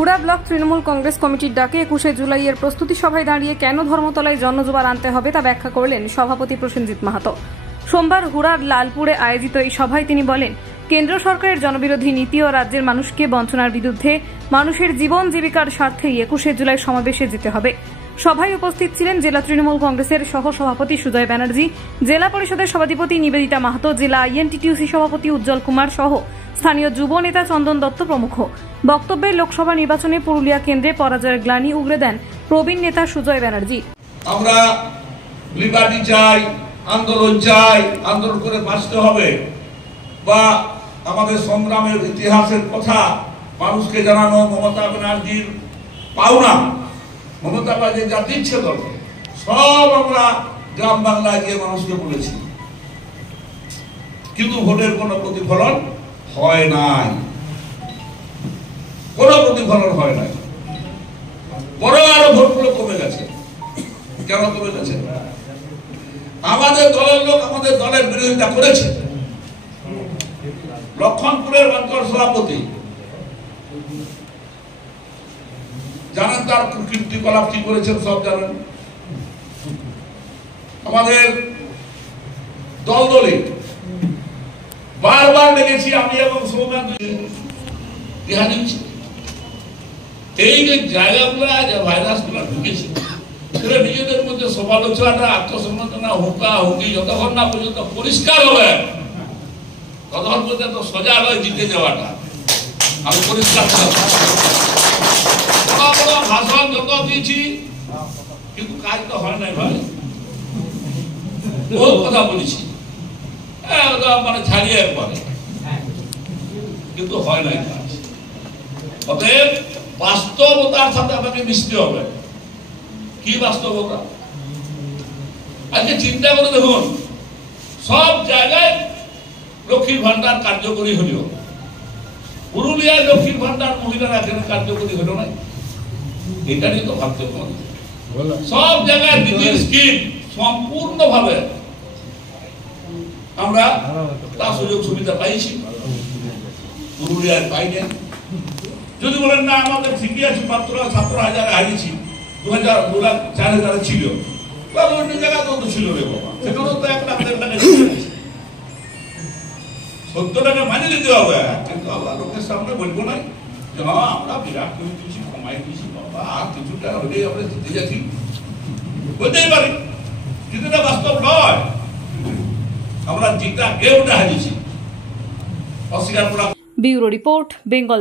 Hura block Trinamool Congress কমিটির ডাকে 21শে জুলাইয়ের প্রস্তুতি সভায় দাঁড়িয়ে কেন ধর্মতলায় জনজোয়ার আনতে হবে তা ব্যাখ্যা করলেন সভাপতি প্রসেনজিৎ মাহাতো। সোমবার হুড়ার লালপুরে আয়োজিত এই সভায় তিনি বলেন, কেন্দ্র সরকারের জনবিরোধী নীতি ও রাজ্যের মানুষকে বঞ্চনার বিরুদ্ধে মানুষের জীবন জীবিকার স্বার্থেই 21শে জুলাই সমাবেশে যেতে হবে। সভায় উপস্থিত ছিলেন জেলা তৃণমূল কংগ্রেসের সহ সভাপতি সুজয় ব্যানার্জি, জেলা পরিষদের সভাধিপতি নিবেদিতা মাহাতো, জেলা আইএনটিটিউসি সভাপতি উজ্জ্বল কুমার সহ স্থানীয় যুব নেতা চন্দন দত্ত প্রমুখ। বক্তব্যে লোকসভা নির্বাচনে পুরুলিয়া কেন্দ্রে পরাজয়ের গ্লানি উগরে দেন প্রবীণ নেতা সুজয় ব্যানার্জি। আমরা লিবার্টি চাই, আন্দোলন চাই, আন্দোলন করে বাঁচতে হবে, বা আমাদের সংগ্রামের ইতিহাসের কথা মানুষকে জানানো মমতা ব্যানার্জির পাওনা। মমতা ব্যানার্জি যা দিচ্ছে দরকার সব আমরা গ্রাম বাংলায় গিয়ে মানুষকে বলেছি, কিন্তু ভোটের কোনো প্রতিফলন হয় নাই, কোনো প্রতিফলন হয় নাই। বড় আরো ভোটগুলো কমে গেছে। কেন কমে গেছে? আমাদের দলের লোক আমাদের দলের বিরোধিতা করেছে। লক্ষণপুরের অঞ্চল সভাপতি জানেন, তার কীর্তিকলাপ কি করেছেন সব জানেন। আমাদের দলে বারবার দেখেছি আমি এবং সৌম্য এই যে জায়গাগুলো ভাইরাস গুলো ঢুকেছে, সেটা নিজেদের মধ্যে সমালোচনাটা, আত্মসমালোচনা, হুকা হুকি যতক্ষণ না পর্যন্ত পরিষ্কার হবে ততক্ষণ পর্যন্ত সোজা হয়ে জিতে যাওয়াটা আমি পরিষ্কার বড় ভাষণ যত দিয়েছি, কিন্তু কাজ তো হয় নাই ভাই। বহু কথা বলেছি, মানে ছাড়িয়ে একবারে, কিন্তু হয় নাই কাজ। অতএব বাস্তবতার সাথে আমাকে মিশতে হবে। কি বাস্তবতা? আজকে চিন্তা করে দেখুন, সব জায়গায় লক্ষ্মীর ভান্ডার কার্যকরী হলেও পুরুলিয়ায় লক্ষ্মীর ভান্ডার মহিলারা কেন কার্যকরী হলো নাই? এটা নিয়ে তো ভাবতে হবে। সব জায়গায় দিদির স্কিম সম্পূর্ণভাবে আমরা তার সুযোগ সুবিধা পাইছি, পুরুলিয়ায় পাইনি। যদি বলেন না আমাদের ঠিকই আছে, মাত্র 17,000 হারিয়েছি, 2,000 ছিল, অন্য জায়গায় তো ছিল রে বাবা, সেখানেও তো 1 লাখ 1.5 লাখ ছিল। 70 টাকা মানে দিতে হবে, কিন্তু আবার লোকের সামনে বলবো নাই যে হ্যাঁ আমরা বিরাট করে দিয়েছি, কমাই দিয়েছি বাবা, আর কিছু টাকা হলেই আমরা জিতে যাচ্ছি, বলতেই পারি, কিন্তু এটা বাস্তব নয়। আমরা জিতা গেমটা হারিয়েছি, অস্বীকার করা। Bureau report, Bengal.